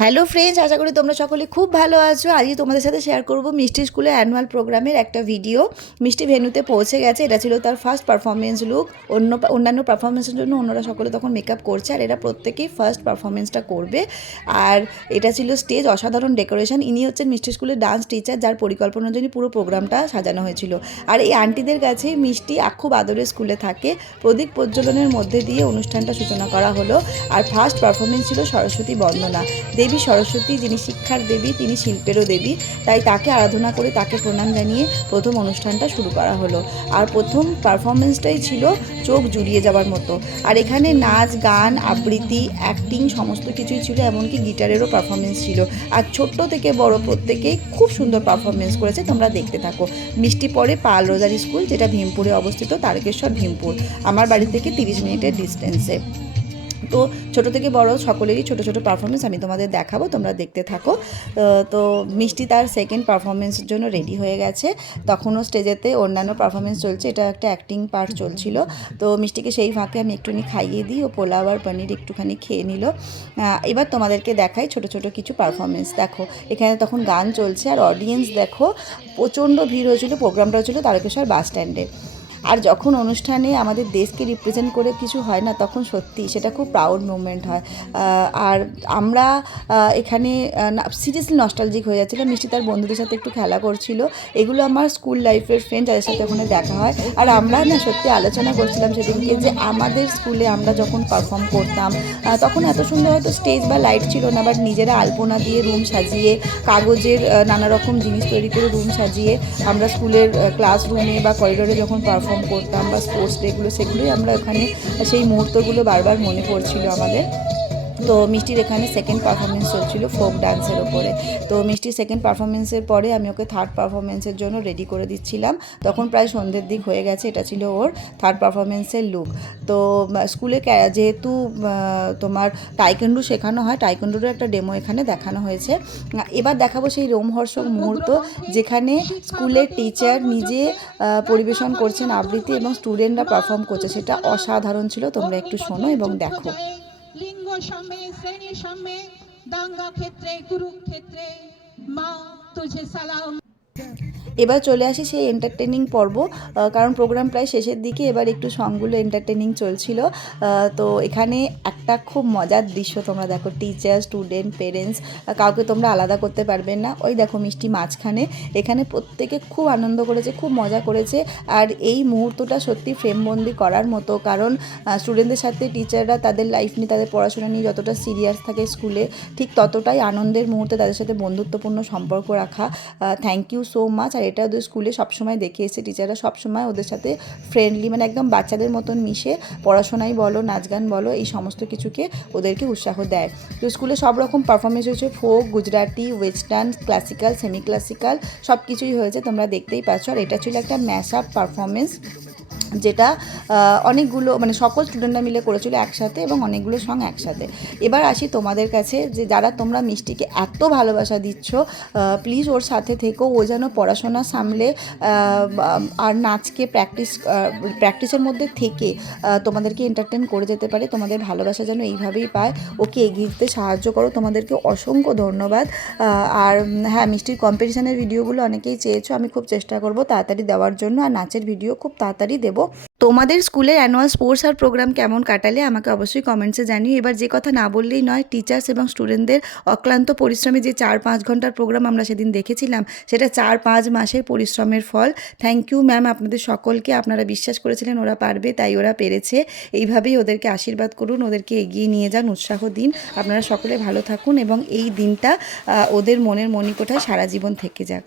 Hello friends, আশা করি তোমরা সকলে খুব ভালো আছো। আজকে তোমাদের সাথে শেয়ার করব মিষ্টি স্কুলে অ্যানুয়াল প্রোগ্রামের একটা ভিডিও। মিষ্টি ভেন্যুতে পৌঁছে গেছে, এটা ছিল তার ফার্স্ট পারফরমেন্স লুক। অন্যান্য পারফরমেন্সের জন্য অন্যরা সকলে তখন মেকআপ করছে, আর এরা প্রত্যেকেই ফার্স্ট পারফরমেন্সটা করবে। আর এটা ছিল স্টেজ, অসাধারণ ডেকোরেশন। ইনি হচ্ছেন মিষ্টি স্কুলের ডান্স টিচার, যার পরিকল্পনার জন্য পুরো প্রোগ্রামটা সাজানো হয়েছিল। আর এই আন্টিদের কাছে মিষ্টি খুব আদরের স্কুলে থাকে। প্রদীপ প্রজ্বলনের মধ্যে দিয়ে অনুষ্ঠানটা সূচনা করা হলো। আর ফার্স্ট পারফরমেন্স ছিল সরস্বতী বন্দনা। দেবী সরস্বতী, যিনি শিক্ষার দেবী, তিনি শিল্পেরও দেবী, তাই তাকে আরাধনা করে তাকে প্রণাম জানিয়ে প্রথম অনুষ্ঠানটা শুরু করা হলো। আর প্রথম পারফরমেন্সটাই ছিল চোখ জুড়িয়ে যাওয়ার মতো। আর এখানে নাচ, গান, আবৃত্তি, অ্যাক্টিং সমস্ত কিছুই ছিল, এমনকি গিটারেরও পারফরমেন্স ছিল। আর ছোট্ট থেকে বড় প্রত্যেকেই খুব সুন্দর পারফরমেন্স করেছে, তোমরা দেখতে থাকো। মিষ্টি পড়ে পাল রোজারি স্কুল, যেটা ভীমপুরে অবস্থিত, তারকেশ্বর ভীমপুর, আমার বাড়ি থেকে 30 মিনিটের ডিস্টেন্সে। তো ছোট থেকে বড় সকলেরই ছোট ছোট পারফরমেন্স আমি তোমাদের দেখাবো, তোমরা দেখতে থাকো। তো মিষ্টি তার সেকেন্ড পারফরমেন্সের জন্য রেডি হয়ে গেছে। তখনও স্টেজেতে অন্যান্য পারফরমেন্স চলছে, এটা একটা অ্যাক্টিং পার্ট চলছিল। তো মিষ্টিকে সেই ফাঁকে আমি একটুখানি খাইয়ে দিই, ও পোলাও আর পনির একটুখানি খেয়ে নিল। এবার তোমাদেরকে দেখাই ছোট ছোট কিছু পারফরমেন্স। দেখো এখানে তখন গান চলছে, আর অডিয়েন্স দেখো প্রচণ্ড ভিড় হয়েছিল। প্রোগ্রামটা হচ্ছিল তারকেশ্বর বাস স্ট্যান্ডে। আর যখন অনুষ্ঠানে আমাদের দেশকে রিপ্রেজেন্ট করে কিছু হয় না, তখন সত্যি সেটা খুব প্রাউড মুভমেন্ট হয়। আর আমরা এখানে সিরিয়াসলি নস্টালজিক হয়ে যাচ্ছিলো। মিষ্টি তার বন্ধুদের সাথে একটু খেলা করছিল। এগুলো আমার স্কুল লাইফের ফ্রেন্ড, যাদের সাথে ওখানে দেখা হয়। আর আমরা না সত্যি আলোচনা করছিলাম সেদিনকে, যে আমাদের স্কুলে আমরা যখন পারফর্ম করতাম, তখন এত সুন্দর হয়তো স্টেজ বা লাইট ছিল না, বাট নিজেরা আলপনা দিয়ে রুম সাজিয়ে, কাগজের নানা রকম জিনিস তৈরি করে রুম সাজিয়ে আমরা স্কুলের ক্লাসরুমে বা করিডোরে যখন পারফর্ম করতাম, বা স্পোর্টস ডেগুলো, সেগুলোই আমরা ওখানে সেই মুহূর্তগুলো বারবার মনে পড়ছিল আমাদের। তো মিষ্টির এখানে সেকেন্ড পারফরমেন্স চলছিল ফোক ডান্সের ওপরে। তো মিষ্টির সেকেন্ড পারফরমেন্সের পরে আমি ওকে থার্ড পারফরমেন্সের জন্য রেডি করে দিচ্ছিলাম। তখন প্রায় সন্ধ্যের দিক হয়ে গেছে। এটা ছিল ওর থার্ড পারফরমেন্সের লুক। তো স্কুলে যেহেতু তোমার টাইকোন্ডো শেখানো হয়, টাইকোন্ডোরও একটা ডেমো এখানে দেখানো হয়েছে। এবার দেখাবো সেই রোমহর্ষক মুহূর্ত, যেখানে স্কুলের টিচার নিজে পরিবেশন করছেন আবৃত্তি, এবং স্টুডেন্টরা পারফর্ম করছে। সেটা অসাধারণ ছিল, তোমরা একটু শোনো এবং দেখো। লিঙ্গ সাম্যে, শ্রেণী সাম্যে, দাঙ্গা ক্ষেত্রে, কুরুক্ষেত্রে, মা তুঝে সালাম। এবার চলে আসি সেই এন্টারটেনিং পর্ব, কারণ প্রোগ্রাম প্রায় শেষের দিকে। এবার একটু সংগুলো এন্টারটেনিং চলছিল। তো এখানে একটা খুব মজার দৃশ্য তোমরা দেখো। টিচার, স্টুডেন্ট, পেরেন্টস, কাউকে তোমরা আলাদা করতে পারবে না। ওই দেখো মিষ্টি মাঝখানে। এখানে প্রত্যেকে খুব আনন্দ করেছে, খুব মজা করেছে। আর এই মুহূর্তটা সত্যি ফ্রেমবন্দি করার মতো, কারণ স্টুডেন্টদের সাথে টিচাররা তাদের লাইফ নিয়ে, তাদের পড়াশোনা নিয়ে যতটা সিরিয়াস থাকে স্কুলে, ঠিক ততটাই আনন্দের মুহূর্তে তাদের সাথে বন্ধুত্বপূর্ণ সম্পর্ক রাখা। Thank you so much. আর এটা ওদের স্কুলে সবসময় দেখে এসেছে, টিচাররা সবসময় ওদের সাথে ফ্রেন্ডলি, মানে একদম বাচ্চাদের মতন মিশে পড়াশোনাই বলো, নাচ গান বলো, এই সমস্ত কিছুকে ওদেরকে উৎসাহ দেয়। তো স্কুলে সব রকম পারফরমেন্স হয়েছে, folk, Gujarati, western, classical, semi classical, সব কিছুই হয়েছে, তোমরা দেখতেই পাচ্ছ। আর এটা ছিল একটা ম্যাশ আপ পারফরমেন্স, যেটা অনেকগুলো, মানে সকল স্টুডেন্টরা মিলে করেছিল একসাথে, এবং অনেকগুলো সং একসাথে। এবার আসি তোমাদের কাছে, যে যারা তোমরা মিষ্টিকে এত ভালোবাসা দিচ্ছ, প্লিজ ওর সাথে থেকো। ও যেন পড়াশোনা সামলে আর নাচকে প্র্যাকটিসের মধ্যে থেকে তোমাদেরকে এন্টারটেন করে যেতে পারে। তোমাদের ভালোবাসা যেন এইভাবেই পায়। ওকে এগিয়ে দিতে সাহায্য করো। তোমাদেরকে অসংখ্য ধন্যবাদ। আর হ্যাঁ, মিষ্টির কম্পিটিশানের ভিডিওগুলো অনেকেই চেয়েছো, আমি খুব চেষ্টা করবো তাড়াতাড়ি দেওয়ার জন্য। আর নাচের ভিডিও খুব তাড়াতাড়ি দেবো। তোমাদের স্কুলের অ্যানুয়াল স্পোর্টস আর প্রোগ্রাম কেমন কাটালে আমাকে অবশ্যই কমেন্টসে জানিও। এবার যে কথা না বললেই নয়, টিচার্স এবং স্টুডেন্টদের অক্লান্ত পরিশ্রমে যে 4-5 ঘন্টার প্রোগ্রাম আমরা সেদিন দেখেছিলাম, সেটা 4-5 মাসের পরিশ্রমের ফল। থ্যাংক ইউ ম্যাম, আপনাদের সকলকে। আপনারা বিশ্বাস করেছিলেন ওরা পারবে, তাই ওরা পেরেছে। এইভাবেই ওদেরকে আশীর্বাদ করুন, ওদেরকে এগিয়ে নিয়ে যান, উৎসাহ দিন। আপনারা সকলে ভালো থাকুন, এবং এই দিনটা ওদের মনের মণিকোঠায় সারা জীবন থেকে যাক।